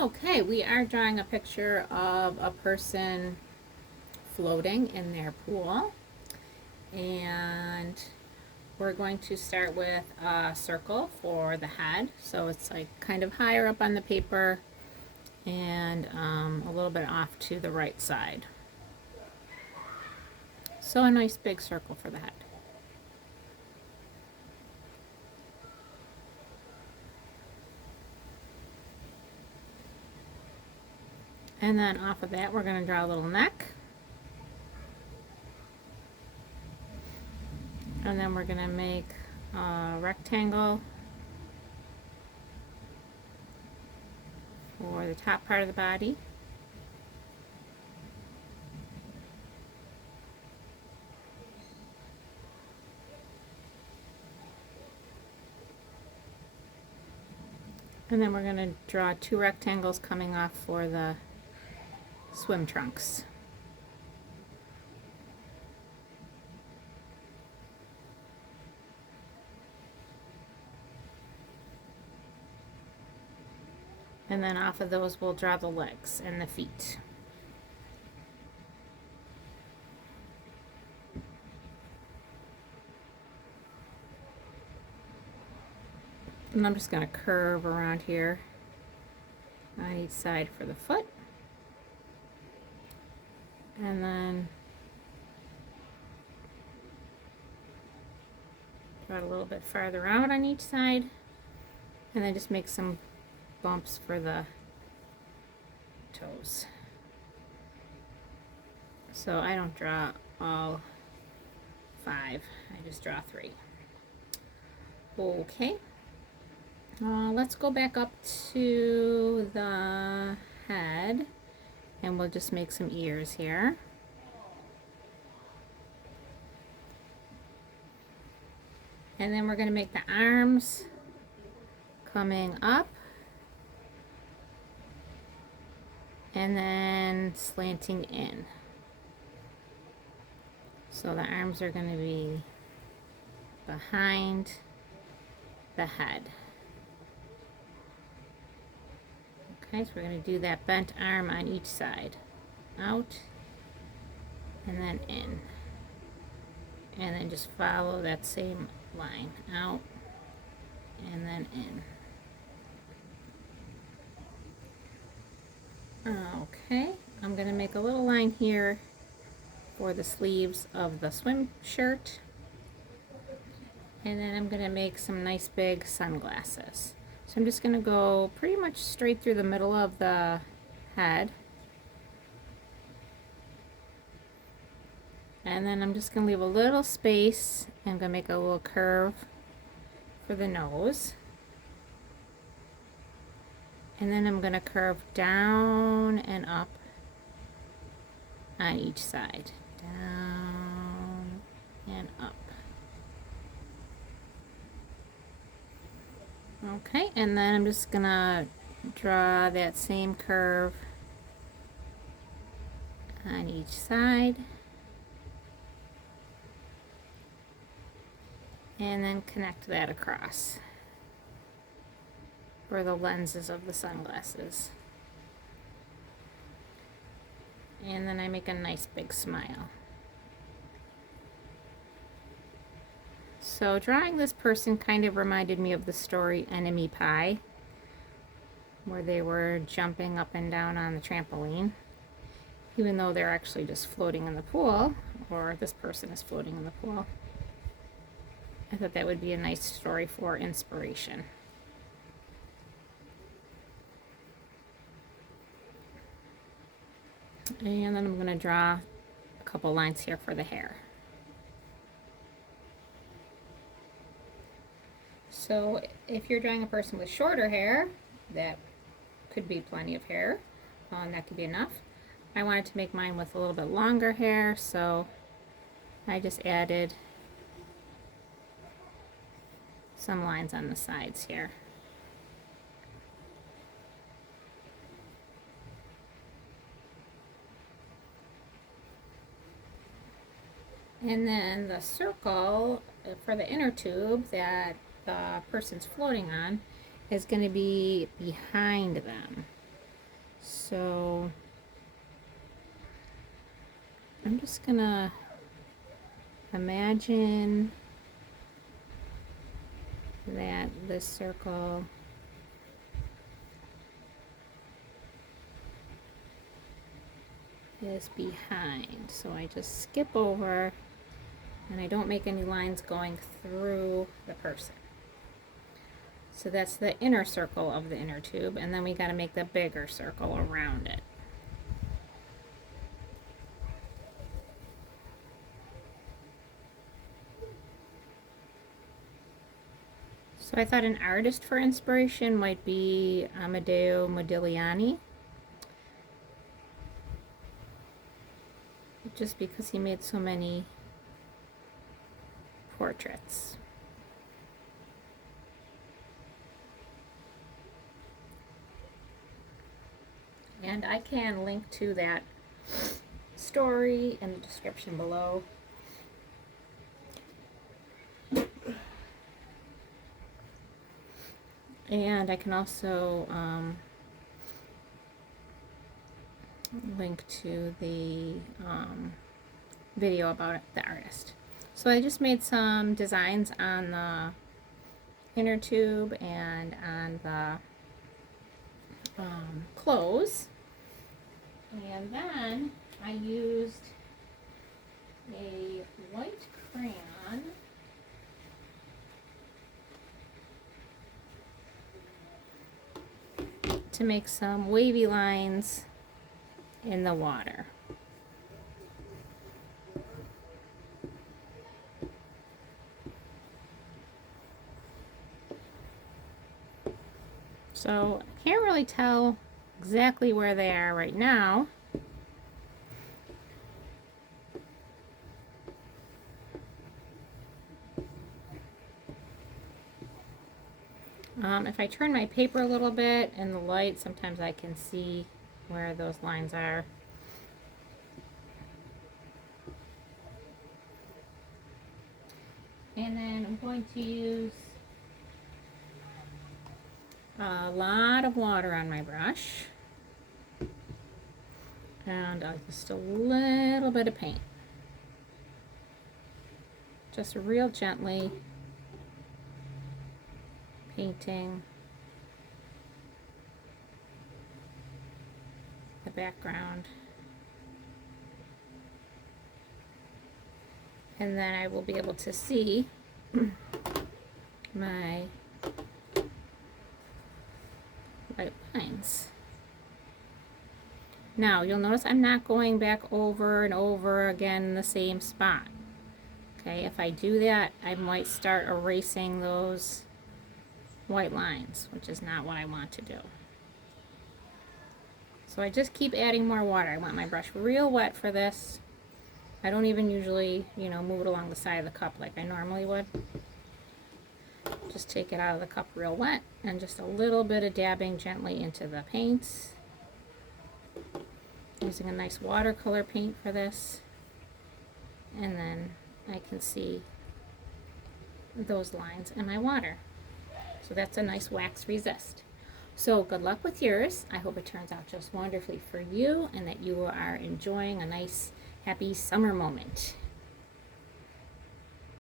Okay, we are drawing a picture of a person floating in their pool. And we're going to start with a circle for the head. So it's like kind of higher up on the paper and a little bit off to the right side. So a nice big circle for the head. And then off of that, we're going to draw a little neck. And then we're going to make a rectangle for the top part of the body. And then we're going to draw two rectangles coming off for the swim trunks. And then off of those, we'll draw the legs and the feet. And I'm just going to curve around here on each side for the foot. And then draw it a little bit farther out on each side. And then just make some bumps for the toes. So I don't draw all 5, I just draw 3. Okay. Let's go back up to the head and we'll just make some ears here. And then we're going to make the arms coming up and then slanting in. So the arms are going to be behind the head. Okay, so we're going to do that bent arm on each side. Out and then in. And then just follow that same line. Out and then in. Okay, I'm going to make a little line here for the sleeves of the swim shirt. And then I'm going to make some nice big sunglasses. So I'm just going to go pretty much straight through the middle of the head. And then I'm just going to leave a little space. I'm going to make a little curve for the nose. And then I'm going to curve down and up on each side. Down and up. Okay, and then I'm just going to draw that same curve on each side. And then connect that across for the lenses of the sunglasses. And then I make a nice big smile. So drawing this person kind of reminded me of the story Enemy Pie, where they were jumping up and down on the trampoline, even though they're actually just floating in the pool, or this person is floating in the pool. I thought that would be a nice story for inspiration. And then I'm going to draw a couple lines here for the hair. So if you're drawing a person with shorter hair, that could be plenty of hair. That could be enough. I wanted to make mine with a little bit longer hair, so I just added some lines on the sides here. And then the circle for the inner tube that the person's floating on is going to be behind them. So I'm just gonna imagine that this circle is behind. So I just skip over and I don't make any lines going through the person. So that's the inner circle of the inner tube, and then we got to make the bigger circle around it. So I thought an artist for inspiration might be Amedeo Modigliani, just because he made so many portraits. And I can link to that story in the description below. And I can also link to the video about the artist. So I just made some designs on the inner tube and on the clothes. And then I used a white crayon to make some wavy lines in the water. So I can't really tell exactly where they are right now. If I turn my paper a little bit in the light, sometimes I can see where those lines are. And then I'm going to use a lot of water on my brush and just a little bit of paint. Just real gently painting the background. And then I will be able to see my white lines. Now you'll notice I'm not going back over and over again in the same spot. Okay, if I do that, I might start erasing those white lines, which is not what I want to do. So I just keep adding more water. I want my brush real wet for this. I don't even usually, move it along the side of the cup like I normally would. Just take it out of the cup real wet and just a little bit of dabbing gently into the paints. Using a nice watercolor paint for this. And then I can see those lines in my water. So that's a nice wax resist. So good luck with yours. I hope it turns out just wonderfully for you and that you are enjoying a nice, happy summer moment.